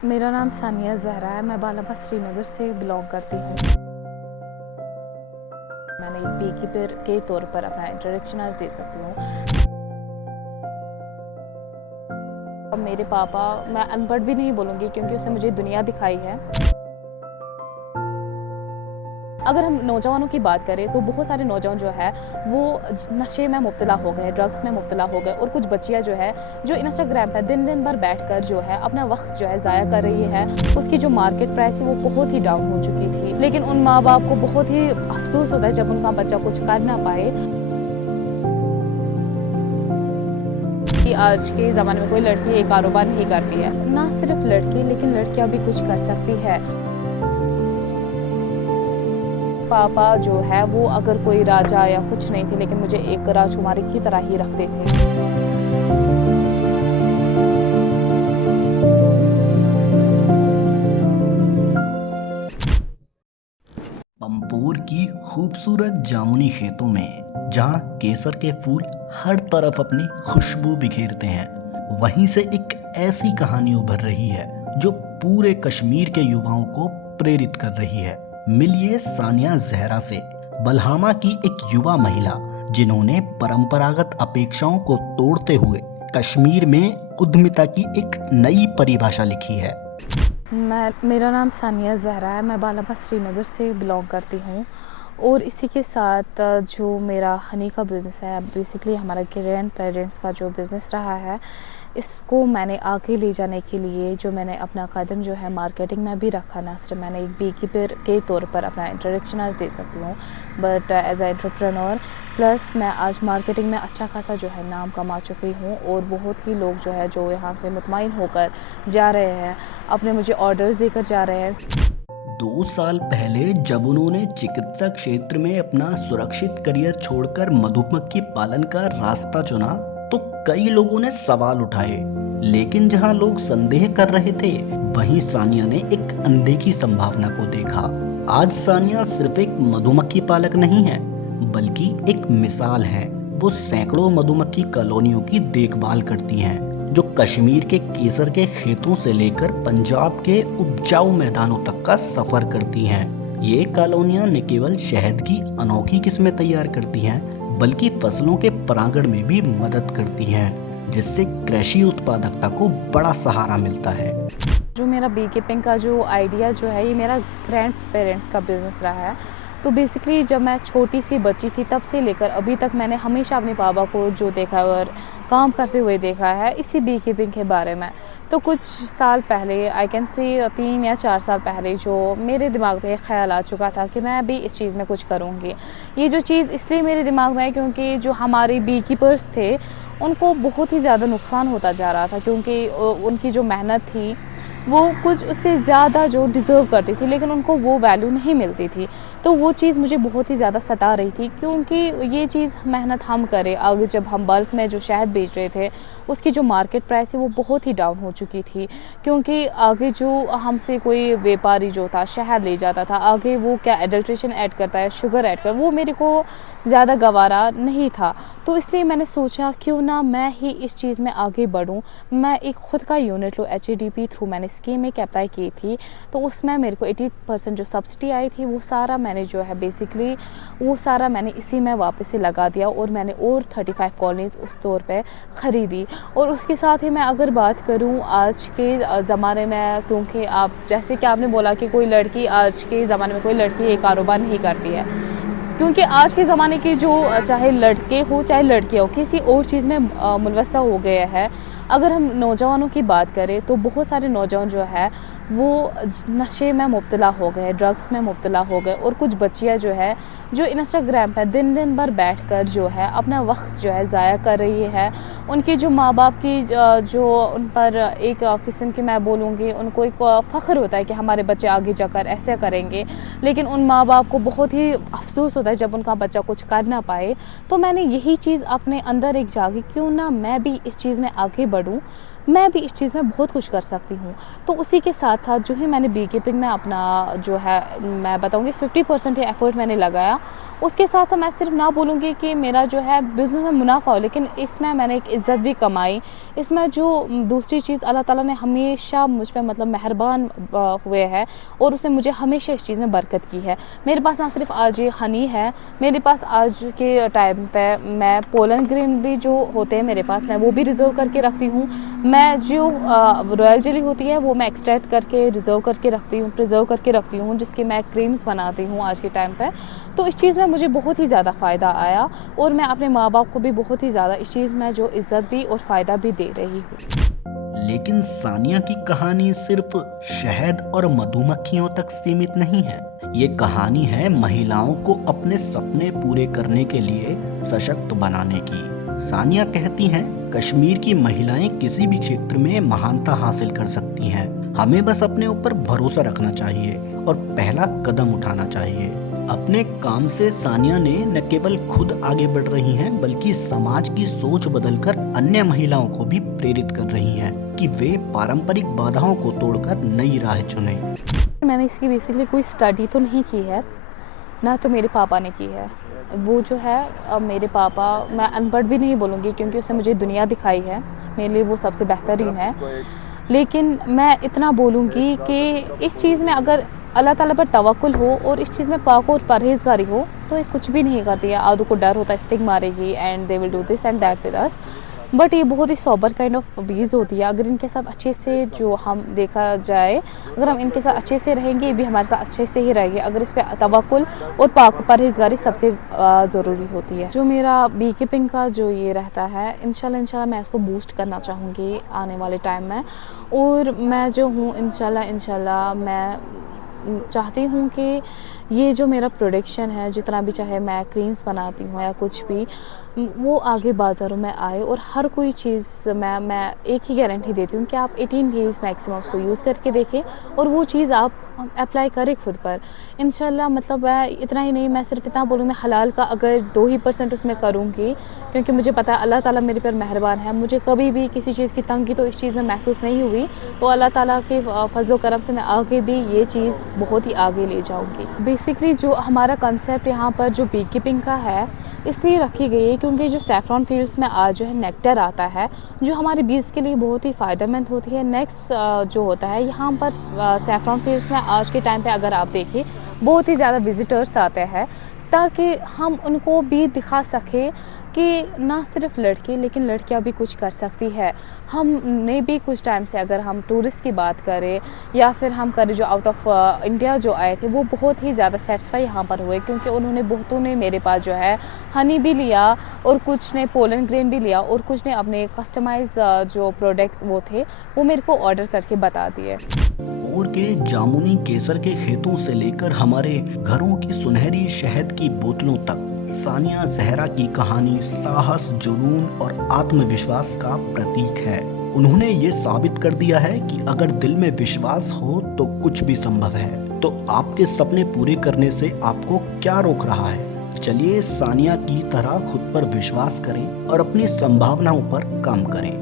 मेरा नाम सानिया ज़हरा है। मैं बालाबाद श्रीनगर से बिलोंग करती हूँ। मैंने एक बीकीपर के तौर पर अपना इंट्रोडक्शन आज दे सकती हूँ। अब मेरे पापा, मैं अनपढ़ भी नहीं बोलूँगी क्योंकि उसने मुझे दुनिया दिखाई है। अगर हम नौजवानों की बात करें तो बहुत सारे नौजवान जो है वो नशे में मुब्तला हो गए, ड्रग्स में मुब्तला हो गए, और कुछ बच्चियां जो है जो इंस्टाग्राम पर दिन दिन भर बैठकर जो है अपना वक्त जो है ज़ाया कर रही है। उसकी जो मार्केट प्राइस है वो बहुत ही डाउन हो चुकी थी, लेकिन उन माँ बाप को बहुत ही अफसोस होता है जब उनका बच्चा कुछ कर ना पाए। कि आज के ज़माने में कोई लड़की एक कारोबार नहीं करती है, ना सिर्फ लड़की लेकिन लड़कियां भी कुछ कर सकती है। पापा जो है वो अगर कोई राजा या कुछ नहीं थे, लेकिन मुझे एक राजकुमारी की तरह ही रखते थे। पंपोर की खूबसूरत जामुनी खेतों में जहां केसर के फूल हर तरफ अपनी खुशबू बिखेरते हैं, वहीं से एक ऐसी कहानी उभर रही है जो पूरे कश्मीर के युवाओं को प्रेरित कर रही है। मिलिए सानिया जहरा से, बलहामा की एक युवा महिला जिन्होंने परंपरागत अपेक्षाओं को तोड़ते हुए कश्मीर में उद्यमिता की एक नई परिभाषा लिखी है। मेरा नाम सानिया ज़हरा है। मैं बालाबाद श्रीनगर से बिलोंग करती हूँ, और इसी के साथ जो मेरा हनी का बिज़नेस है, बेसिकली हमारा ग्रैंड पेरेंट्स का जो बिज़नेस रहा है, इसको मैंने आगे ले जाने के लिए जो मैंने अपना कदम जो है मार्केटिंग में भी रखा। ना सिर्फ मैंने एक बीकीपर के तौर पर अपना इंट्रोडक्शन आज दे सकती हूँ, but as a entrepreneur plus मैं आज मार्केटिंग में अच्छा खासा जो है नाम कमा चुकी हूँ, और बहुत ही लोग जो है जो यहाँ से मुतमईन होकर जा रहे हैं, अपने मुझे ऑर्डर्स देकर जा रहे हैं। 2 साल पहले जब उन्होंने चिकित्सा क्षेत्र में अपना सुरक्षित करियर छोड़कर मधुमक्खी पालन का रास्ता चुना, तो कई लोगों ने सवाल उठाए, लेकिन जहां लोग संदेह कर रहे थे, वहीं सानिया ने एक अनदेखी संभावना को देखा। आज सानिया सिर्फ एक मधुमक्खी पालक नहीं है, बल्कि एक मिसाल है। वो सैकड़ों मधुमक्खी कॉलोनियों की देखभाल करती हैं, जो कश्मीर के केसर के खेतों से लेकर पंजाब के उपजाऊ मैदानों तक का सफर करती हैं। ये कॉलोनियां न केवल शहद की अनोखी किस्में तैयार करती हैं, बल्कि फसलों के परागण में भी मदद करती हैं, जिससे कृषि उत्पादकता को बड़ा सहारा मिलता है। जो मेरा बी कीपिंग का जो आइडिया जो है, ये मेरा ग्रैंड पेरेंट्स का बिज़नेस रहा है। तो बेसिकली जब मैं छोटी सी बच्ची थी तब से लेकर अभी तक मैंने हमेशा अपने पापा को जो देखा और काम करते हुए देखा है इसी बी कीपिंग के बारे में। तो कुछ साल पहले, आई कैन से 3 या 4 साल पहले, जो मेरे दिमाग में ख्याल आ चुका था कि मैं भी इस चीज़ में कुछ करूँगी। ये जो चीज़ इसलिए मेरे दिमाग में है क्योंकि जो हमारे बी कीपर्स थे उनको बहुत ही ज़्यादा नुकसान होता जा रहा था, क्योंकि उनकी जो मेहनत थी वो कुछ उससे ज़्यादा जो डिज़र्व करती थी, लेकिन उनको वो वैल्यू नहीं मिलती थी। तो वो चीज़ मुझे बहुत ही ज़्यादा सता रही थी, क्योंकि ये चीज़ मेहनत हम करें, आगे जब हम बल्क में जो शहद बेच रहे थे उसकी जो मार्केट प्राइस है वो बहुत ही डाउन हो चुकी थी, क्योंकि आगे जो हमसे कोई व्यापारी जो था शहद ले जाता था, आगे वो क्या एडल्ट्रेशन ऐड करता है, शुगर ऐड कर, वो मेरे को ज़्यादा गवारा नहीं था। तो इसलिए मैंने सोचा क्यों ना मैं ही इस चीज़ में आगे बढ़ूं। मैं एक ख़ुद का यूनिट लूँ। HADP थ्रू मैंने स्कीम एक अप्लाई की थी, तो उसमें मेरे को 80% जो सब्सिडी आई थी वो सारा मैंने जो है बेसिकली वो सारा मैंने इसी में वापस से लगा दिया, और मैंने और 35 कॉलोनीज़ उस तौर पे ख़रीदी। और उसके साथ ही मैं अगर बात करूँ आज के ज़माने में, क्योंकि आप जैसे कि आपने बोला कि कोई लड़की आज के ज़माने में कोई लड़की एक कारोबार नहीं करती है, क्योंकि आज के ज़माने के जो चाहे लड़के हो चाहे लड़कियाँ हो किसी और चीज़ में मुलवसा हो गया है। अगर हम नौजवानों की बात करें तो बहुत सारे नौजवान जो है वो नशे में मुब्तला हो गए, ड्रग्स में मुब्तला हो गए, और कुछ बच्चियाँ जो है जो इंस्टाग्राम पर दिन दिन भर बैठकर जो है अपना वक्त जो है ज़ाया कर रही है। उनकी जो माँ बाप की जो उन पर एक किस्म की, मैं बोलूँगी, उनको एक फ़ख्र होता है कि हमारे बच्चे आगे जाकर ऐसे करेंगे, लेकिन उन माँ बाप को बहुत ही अफसोस होता है जब उनका बच्चा कुछ कर ना पाए। तो मैंने यही चीज़ अपने अंदर एक जागी, क्यों ना मैं भी इस चीज़ में आगे बढ़ूँ, मैं भी इस चीज़ में बहुत कुछ कर सकती हूँ। तो उसी के साथ-साथ जो है मैंने बी कीपिंग में अपना जो है मैं बताऊँगी 50% ही एफ़र्ट मैंने लगाया। उसके साथ-साथ मैं सिर्फ ना बोलूँगी कि मेरा जो है बिज़नेस में मुनाफ़ा हो, लेकिन इसमें मैंने एक इज़्ज़त भी कमाई। इसमें जो दूसरी चीज़ अल्लाह ताला ने हमेशा मुझ पे मतलब मेहरबान हुए हैं और उसने मुझे हमेशा इस चीज़ में बरकत की है। मेरे पास ना सिर्फ आज ये हनी है, मेरे पास आज के टाइम पे मैं पोलन ग्रेन भी जो होते हैं मेरे पास, मैं वो भी रिज़र्व करके रखती हूँ। मैं जो रॉयल जेली होती है वो मैं एक्सट्रैक्ट करके रिज़र्व करके रखती हूँ, प्रिज़र्व करके रखती हूँ, जिसकी मैं क्रीम्स बनाती हूँ आज के टाइम पे। तो इस चीज़ में मुझे बहुत ही ज़्यादा फ़ायदा आया और मैं अपने माँ-बाप को भी बहुत ही ज़्यादा इस चीज़ में जो इज़्ज़त भी और फ़ायदा भी दे रही हूँ। लेकिन सानिया की कहानी सिर्फ शहद और मधुमक्खियों तक सीमित नहीं है। ये कहानी है महिलाओं को अपने सपने पूरे करने के लिए सशक्त बनाने की। सानिया कहती हैं, कश्मीर की महिलाएं किसी भी क्षेत्र में महानता हासिल कर सकती हैं। हमें बस अपने ऊपर भरोसा रखना चाहिए और पहला कदम उठाना चाहिए। अपने काम से सानिया ने न केवल खुद आगे बढ़ रही हैं, बल्कि समाज की सोच बदलकर अन्य महिलाओं को भी प्रेरित कर रही हैं कि वे पारंपरिक बाधाओं को तोड़कर नई राह चुनें। मैंने इसकी बेसिकली कोई स्टडी तो नहीं की है, ना तो मेरे पापा ने की है। वो जो है मेरे पापा, मैं अनपढ़ भी नहीं बोलूँगी क्योंकि उसने मुझे दुनिया दिखाई है, मेरे लिए वो सबसे बेहतरीन है। लेकिन मैं इतना बोलूँगी कि इस चीज़ में अगर अल्लाह ताला पर तवक्कुल हो और इस चीज़ में पाक और परहेज़गारी हो, तो ये कुछ भी नहीं करती है। आधों को डर होता है स्टिंग मारेगी and they will do this and that with us. But ये बहुत ही सोबर काइंड ऑफ बीज़ होती है। अगर इनके साथ अच्छे से जो हम देखा जाए, अगर हम इनके साथ अच्छे से रहेंगे, ये भी हमारे साथ अच्छे से ही रहेंगे। अगर इस पे तवक्कुल और पाक परहेज़गारी सबसे ज़रूरी होती है। जो मेरा बी कीपिंग का जो ये रहता है, इंशाल्लाह मैं इसको बूस्ट करना चाहूँगी आने वाले टाइम में। और मैं जो हूँ इंशाल्लाह मैं चाहती हूँ कि ये जो मेरा प्रोडक्शन है, जितना भी, चाहे मैं क्रीम्स बनाती हूँ या कुछ भी, वो आगे बाज़ारों में आए और हर कोई चीज़ मैं एक ही गारंटी देती हूँ कि आप 18 डेज़ मैक्सिमम उसको यूज़ करके देखें और वो चीज़ आप अप्लाई करें खुद पर। इंशाल्लाह मतलब मैं इतना ही नहीं, मैं सिर्फ इतना बोलूँ, मैं हलाल का अगर 2% उसमें करूँगी, क्योंकि मुझे पता है अल्लाह ताला मेरे पर मेहरबान है। मुझे कभी भी किसी चीज़ की तंगी तो इस चीज़ में महसूस नहीं हुई, तो अल्लाह ताला के फ़ज़ल व करम से मैं आगे भी ये चीज़ बहुत ही आगे ले जाऊँगी। बेसिकली जो हमारा कंसेप्ट यहाँ पर जो बी कीपिंग का है, इसलिए रखी गई है क्योंकि जो सैफ़रॉन फ़ील्ड्स में आज जो है नेक्टर आता है, जो हमारे बीज़ के लिए बहुत ही फ़ायदेमंद होती है। नेक्स्ट जो होता है यहाँ पर सैफ़रॉन फ़ील्ड्स में आज के टाइम पे अगर आप देखिए, बहुत ही ज़्यादा विज़िटर्स आते हैं, ताकि हम उनको भी दिखा सकें कि ना सिर्फ लड़के, लेकिन लड़कियां भी कुछ कर सकती है। हमने भी कुछ टाइम से, अगर हम टूरिस्ट की बात करें या फिर हम करें जो आउट ऑफ इंडिया जो आए थे, वो बहुत ही ज़्यादा सेटिस्फाई यहाँ पर हुए, क्योंकि उन्होंने बहुतों ने मेरे पास जो है हनी भी लिया और कुछ ने पोलन ग्रेन भी लिया और कुछ ने अपने कस्टमाइज जो प्रोडक्ट्स वो थे वो मेरे को ऑर्डर करके बता दिए। और के जामुनी केसर के खेतों से लेकर हमारे घरों की सुनहरी शहद की बोतलों तक, सानिया जहरा की कहानी साहस, जुनून और आत्मविश्वास का प्रतीक है। उन्होंने ये साबित कर दिया है कि अगर दिल में विश्वास हो तो कुछ भी संभव है। तो आपके सपने पूरे करने से आपको क्या रोक रहा है? चलिए सानिया की तरह खुद पर विश्वास करें और अपनी संभावनाओं पर काम करें।